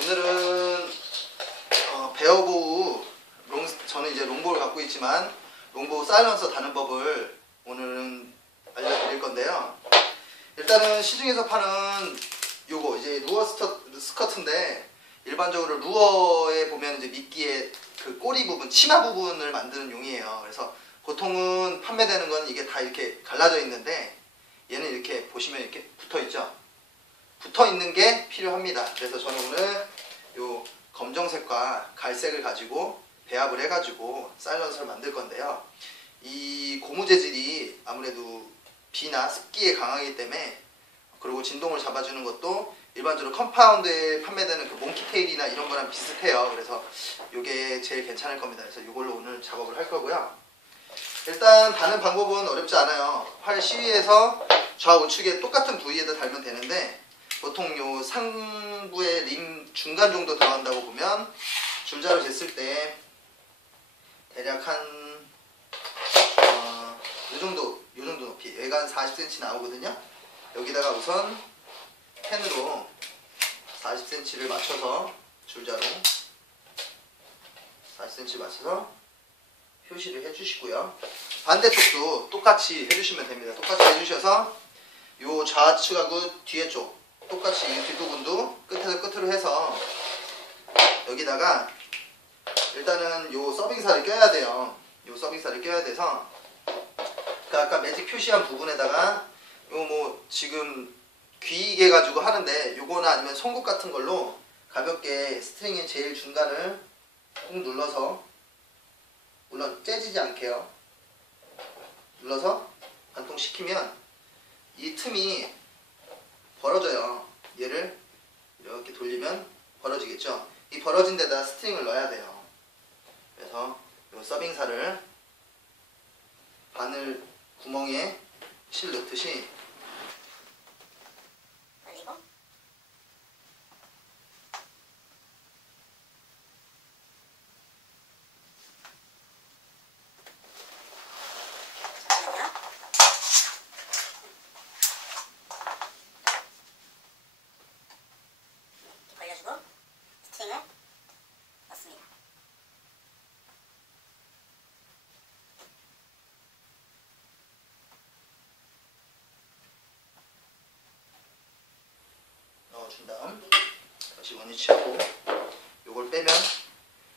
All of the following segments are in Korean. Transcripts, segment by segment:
오늘은 베어보우 저는 이제 롱보를 갖고 있지만 롱보우 사일런서 다는 법을 오늘은 알려드릴 건데요. 일단은 시중에서 파는 요거 이제 루어 스커트인데, 일반적으로 루어에 보면 이제 미끼의 그 꼬리 부분, 치마 부분을 만드는 용이에요. 그래서 보통은 판매되는 건 이게 다 이렇게 갈라져 있는데, 얘는 이렇게 보시면 이렇게 붙어 있죠. 붙어 있는 게 필요합니다. 그래서 저는 오늘 요 검정색과 갈색을 가지고 배합을 해가지고 사일런서를 만들 건데요. 이 고무 재질이 아무래도 비나 습기에 강하기 때문에, 그리고 진동을 잡아주는 것도 일반적으로 컴파운드에 판매되는 그 몽키테일이나 이런 거랑 비슷해요. 그래서 이게 제일 괜찮을 겁니다. 그래서 이걸로 오늘 작업을 할 거고요. 일단 다는 방법은 어렵지 않아요. 활 시위에서 좌우측에 똑같은 부위에다 달면 되는데, 보통 요 상부의 림 중간 정도 들어간다고 보면 줄자로 쟀을 때 대략 한 요 정도 높이, 얘가 한 40cm 나오거든요. 여기다가 우선 펜으로 40cm를 맞춰서, 줄자로 40cm 맞춰서 표시를 해주시고요. 반대쪽도 똑같이 해주시면 됩니다. 똑같이 해주셔서 요 좌측하고 뒤에 쪽 똑같이 이 뒷부분도 끝에서 끝으로 해서 여기다가 일단은 요 서빙사를 껴야 돼요. 요 서빙사를 껴야 돼서, 그 아까 매직 표시한 부분에다가 요 뭐 지금 귀이게 가지고 하는데, 요거나 아니면 송곳 같은 걸로 가볍게 스트링의 제일 중간을 꾹 눌러서, 물론 째지지 않게요, 눌러서 관통시키면 이 틈이 벌어져요. 얘를 이렇게 돌리면 벌어지겠죠. 이 벌어진 데다 스트링을 넣어야 돼요. 그래서 이 서빙사를 바늘 구멍에 실 넣듯이 걸려주고 스트링을 넣습니다. 넣어준 다음 다시 원위치하고 요걸 빼면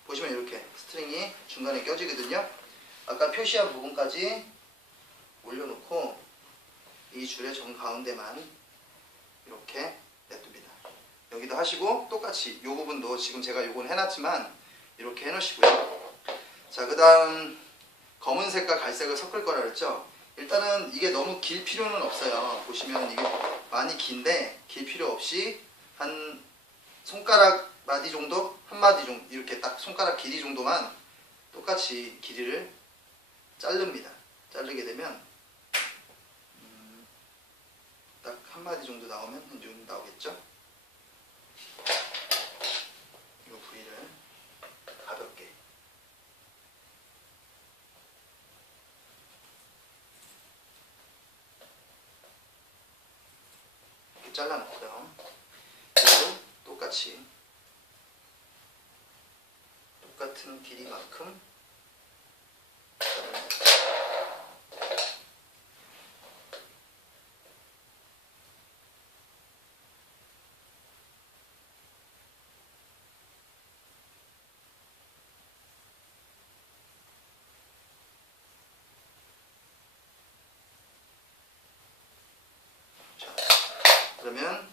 보시면 이렇게 스트링이 중간에 껴지거든요. 아까 표시한 부분까지 올려놓고 이 줄의 정 가운데만 이렇게 냅둡니다. 여기도 하시고, 똑같이 이 부분도 지금 제가 요건 해놨지만 이렇게 해놓으시고요. 자, 그 다음 검은색과 갈색을 섞을 거라 그랬죠. 일단은 이게 너무 길 필요는 없어요. 보시면 이게 많이 긴데 길 필요 없이 한 손가락 마디 정도, 한 마디 정도, 이렇게 딱 손가락 길이 정도만 똑같이 길이를 자릅니다. 자르게 되면 딱 한 마디 정도 나오면 이 정도 나오겠죠. 이 부위를 가볍게 이렇게 잘라놓고요. 그리고 똑같이 똑같은 길이만큼 자릅니다. 그러면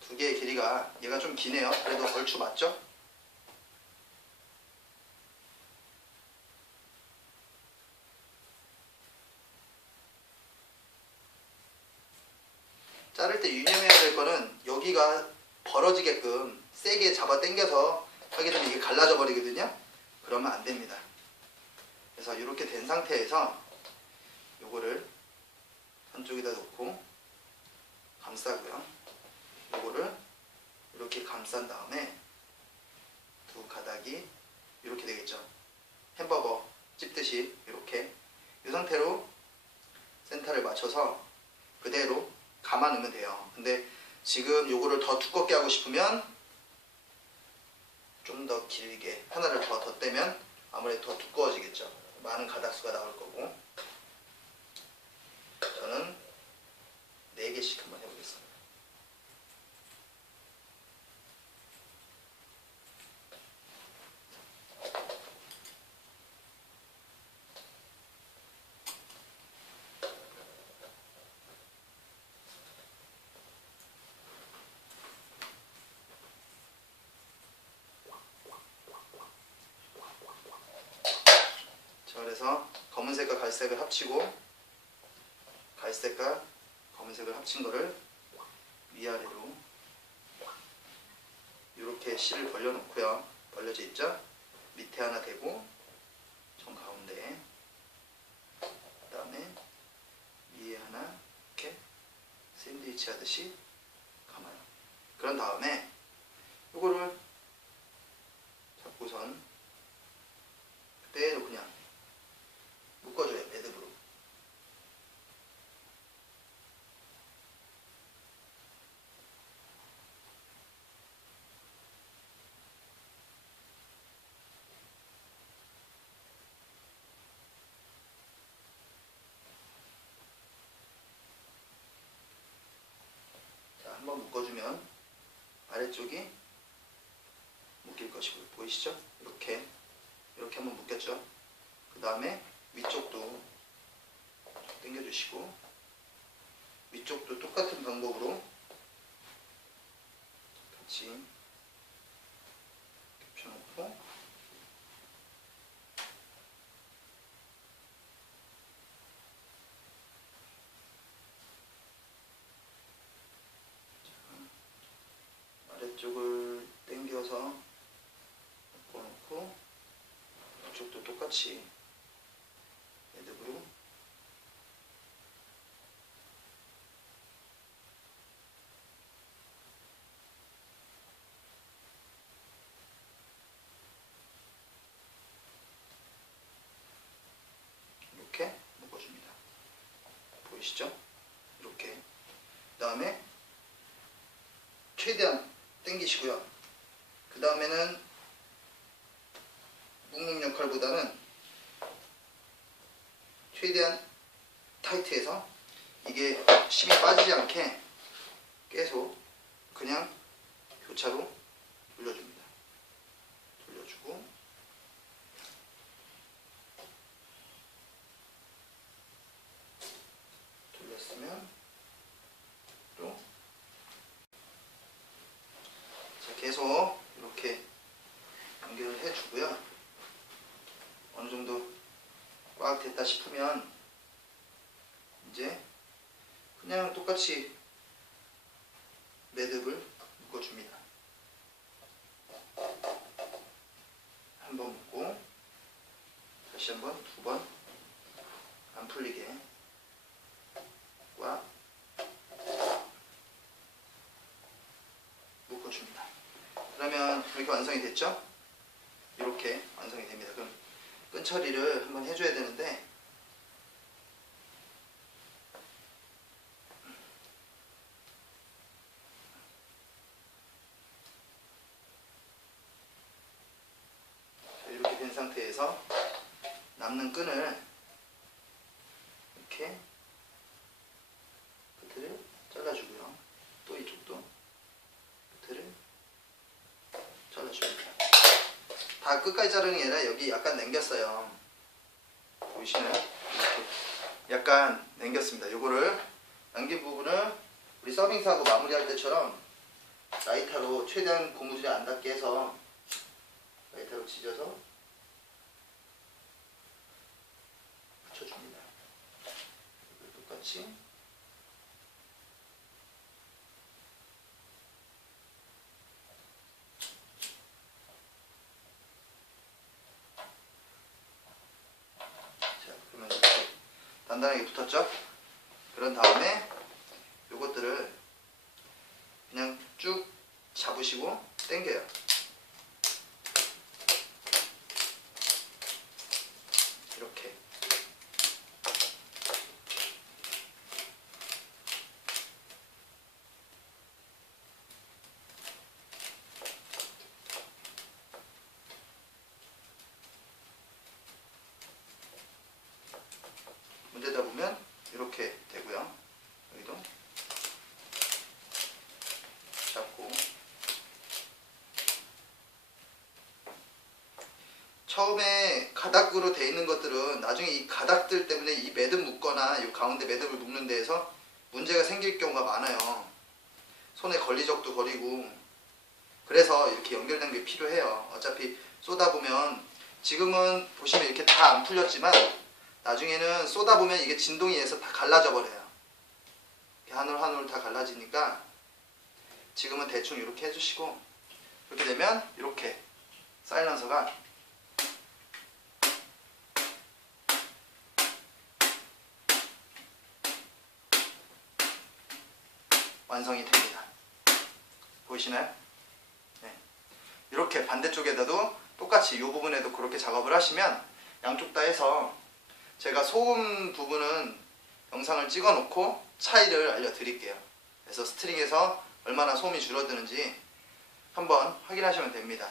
두 개의 길이가, 얘가 좀 기네요. 그래도 얼추 맞죠? 자를 때 유념해야 될 거는, 여기가 벌어지게끔 세게 잡아 당겨서 하게 되면 이게 갈라져 버리거든요. 그러면 안 됩니다. 그래서 이렇게 된 상태에서 요거를 한쪽에다 놓고 감싸고요. 요거를 이렇게 감싼 다음에 두 가닥이 이렇게 되겠죠. 햄버거 찝듯이 이렇게, 이 상태로 센터를 맞춰서 그대로 감아 넣으면 돼요. 근데 지금 요거를 더 두껍게 하고 싶으면 좀 더 길게 하나를 더 덧대면 아무래도 더 두꺼워지겠죠. 많은 가닥수가 나올 거고. 저는 4개씩 한번 해보겠습니다. 자, 그래서 검은색과 갈색을 합치고 갈색과 검은색을 합친 거를 위아래로 이렇게 실을 벌려놓고요. 벌려져 있죠? 밑에 하나 대고 정 가운데, 그 다음에 위에 하나 이렇게 샌드위치 하듯이 감아요. 그런 다음에 이거를 잡고선 그대로 그냥 묶어줘요. 매듭으로. 자, 한번 묶어주면 아래쪽이 묶일 것이고요. 보이시죠? 이렇게 한번 묶였죠? 그 다음에 위쪽도 당겨주시고, 위쪽도 똑같은 방법으로 같이 겹쳐놓고, 아래쪽을 당겨서 묶어놓고, 이쪽도 똑같이 매듭으로 이렇게 묶어줍니다. 보이시죠? 이렇게. 그 다음에 최대한 당기시고요. 그 다음에는 묶는 역할보다는 최대한 타이트해서 이게 힘이 빠지지 않게 계속 그냥 교차로 돌려줍니다. 돌려주고, 돌렸으면 또 자, 계속 이렇게 연결을 해주고요. 어느 정도 꽉 됐다 싶으면 이제 그냥 똑같이 매듭을 묶어줍니다. 한 번 묶고 다시 한 번, 두 번 안 풀리게 꽉 묶어줍니다. 그러면 이렇게 완성이 됐죠? 이렇게 완성이 됩니다. 그럼 끈 처리를 한번 해줘야 되는데, 이렇게 된 상태에서 남는 끈을 이렇게 끝을 잘라주고요. 또 이쪽도 끝을 잘라줍니다. 다 끝까지 자르는 게 아니라 여기 약간 남겼어요. 보이시나요? 이렇게 약간 남겼습니다. 요거를 남긴 부분을 우리 서빙사하고 마무리할 때처럼 라이터로 최대한 고무줄이 안 닿게 해서 라이터로 찢어서 붙여줍니다. 똑같이 단단하게 붙었죠? 그런 다음에 요것들을 그냥 쭉 잡으시고 당겨요. 이렇게. 처음에 가닥으로 돼 있는 것들은 나중에 이 가닥들 때문에 이 매듭 묶거나 이 가운데 매듭을 묶는 데에서 문제가 생길 경우가 많아요. 손에 걸릴 적도 걸리고. 그래서 이렇게 연결된 게 필요해요. 어차피 쏘다 보면 지금은 보시면 이렇게 다 안 풀렸지만 나중에는 쏘다 보면 이게 진동이 해서 다 갈라져 버려요. 이렇게 한 올 한 올 다 갈라지니까 지금은 대충 이렇게 해주시고, 이렇게 되면 이렇게 사일런서가 완성이 됩니다. 보이시나요? 네. 이렇게 반대쪽에다도 똑같이 이 부분에도 그렇게 작업을 하시면 양쪽 다 해서 제가 소음 부분은 영상을 찍어 놓고 차이를 알려드릴게요. 그래서 스트링에서 얼마나 소음이 줄어드는지 한번 확인하시면 됩니다.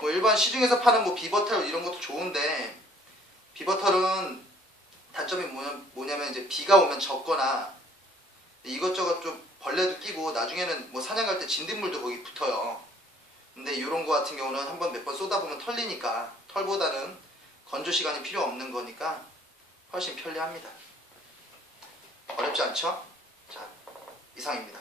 뭐 일반 시중에서 파는 뭐 비버털 이런 것도 좋은데, 비버털은 단점이 뭐냐면 이제 비가 오면 젖거나 이것저것 좀 벌레도 끼고 나중에는 뭐 사냥 갈 때 진딧물도 거기 붙어요. 근데 이런 거 같은 경우는 한번 몇 번 쏘다 보면 털리니까, 털보다는 건조 시간이 필요 없는 거니까 훨씬 편리합니다. 어렵지 않죠? 자, 이상입니다.